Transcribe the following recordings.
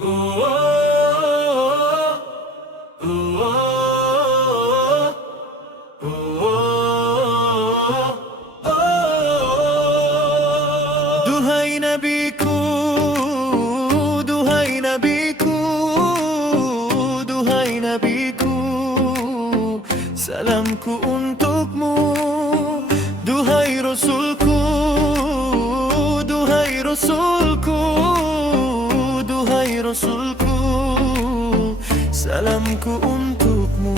Duhai Nabiku, duhai Nabiku, duhai Nabiku, salamku untukmu. Duhai Rasulku, duhai Rasulku, duhai Rasulku, salamku untukmu.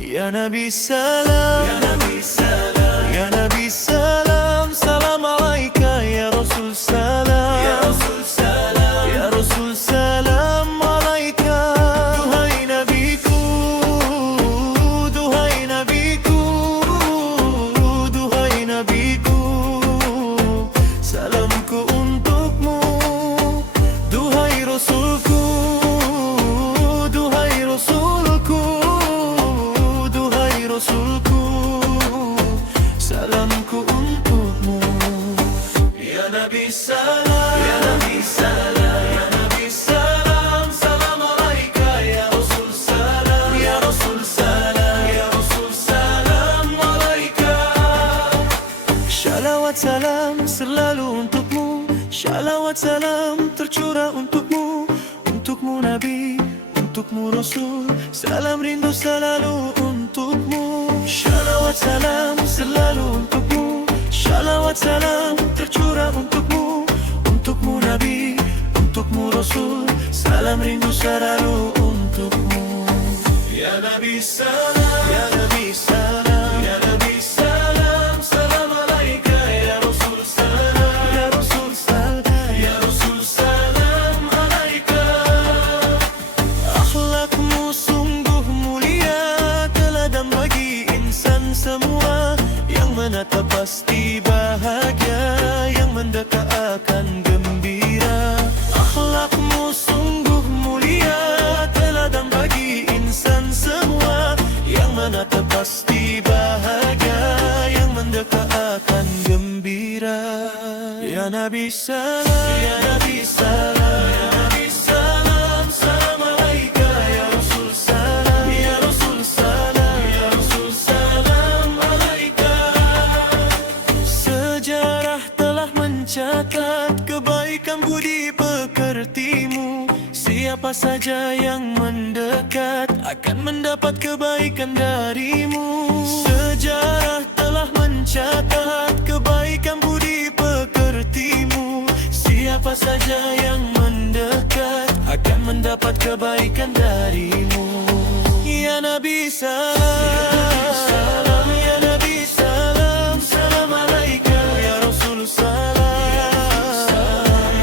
Ya Nabi salam, ya Nabi salam, ya Nabi salam, salam alaika ya Rasul salam, ya Rasul salam, ya Rasul salam alaika. Duhai Nabiku, duhai Nabiku, duhai Nabiku, salamku untukmu. Duhai Rasulku, duhai Rasulku, duhai Rasulku, salamku untukmu. Ya Nabi salam, ya Nabi salam, ya Nabi salam, salam alaika ya Rasul salam, ya Rasul salam, ya Rasul salam alaika. Shalawat salam selalu untukmu, shalawat salam tercurah untukmu, untukmu Nabi, untukmu Rasul, salam rindu selalu untukmu. Shalawat salam selalu untukmu, shalawat salam tercurah untukmu, untukmu Nabi, untukmu Rasul, salam rindu selalu untukmu. Ya Nabi salam, ya Nabi salam, ya Nabi salam, salam alaika ya Rasul salam, ya Rasul salam, ya Rasul salam alaika. Akhlakmu sungguh mulia, teladan bagi insan semua. Yang menatap pasti bahagia, yang mendekat akan gembira. Akhlakmu sungguh mulia, teladan bagi insan semua. Yang menatap pasti bahagia, yang mendekat akan gembira. Ya Nabi salam, ya Nabi salam, ya Nabi salam, salam alaika ya Rasul salam, ya Rasul salam, ya Rasul salam alaika. Sejarah telah mencatat kebaikan budi pekertimu. Siapa saja yang mendekat akan mendapat kebaikan darimu. Sejarah telah mencatat kebaikan budi pekertimu. Siapa saja yang mendekat akan mendapat kebaikan darimu. Ya Nabi salam, ya Nabi salam, salam alaika ya Rasul salam,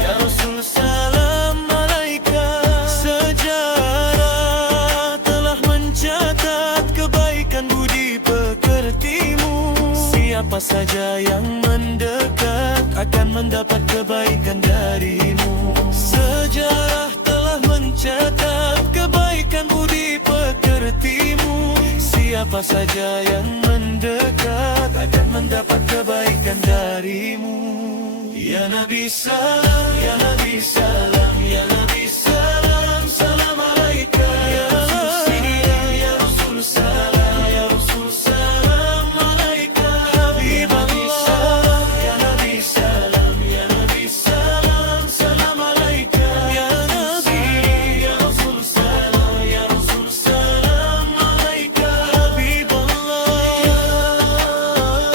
ya Rasul salam alaika. Sejarah telah mencatat kebaikan budi pekertimu. Siapa saja yang mendekat akan mendapat kebaikan darimu. Sejarah telah mencatat kebaikan budi pekertimu. Siapa saja yang mendekat akan mendapat kebaikan darimu. Ya Nabi salam, ya Nabi salam, ya Nabi salam, salam alaika ya Rasul salam, ya Rasul salam, ya Rasul salam alaika. Habiballah, ya Nabi salam, ya Nabi salam, salam alaika ya Nabi, ya Rasul salam, ya Rasul salam alaika. Habiballah,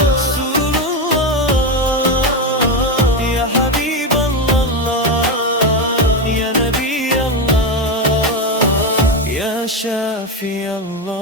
Rasulullah, ya Habiballah, ya Nabi Allah, ya Syafi Allah.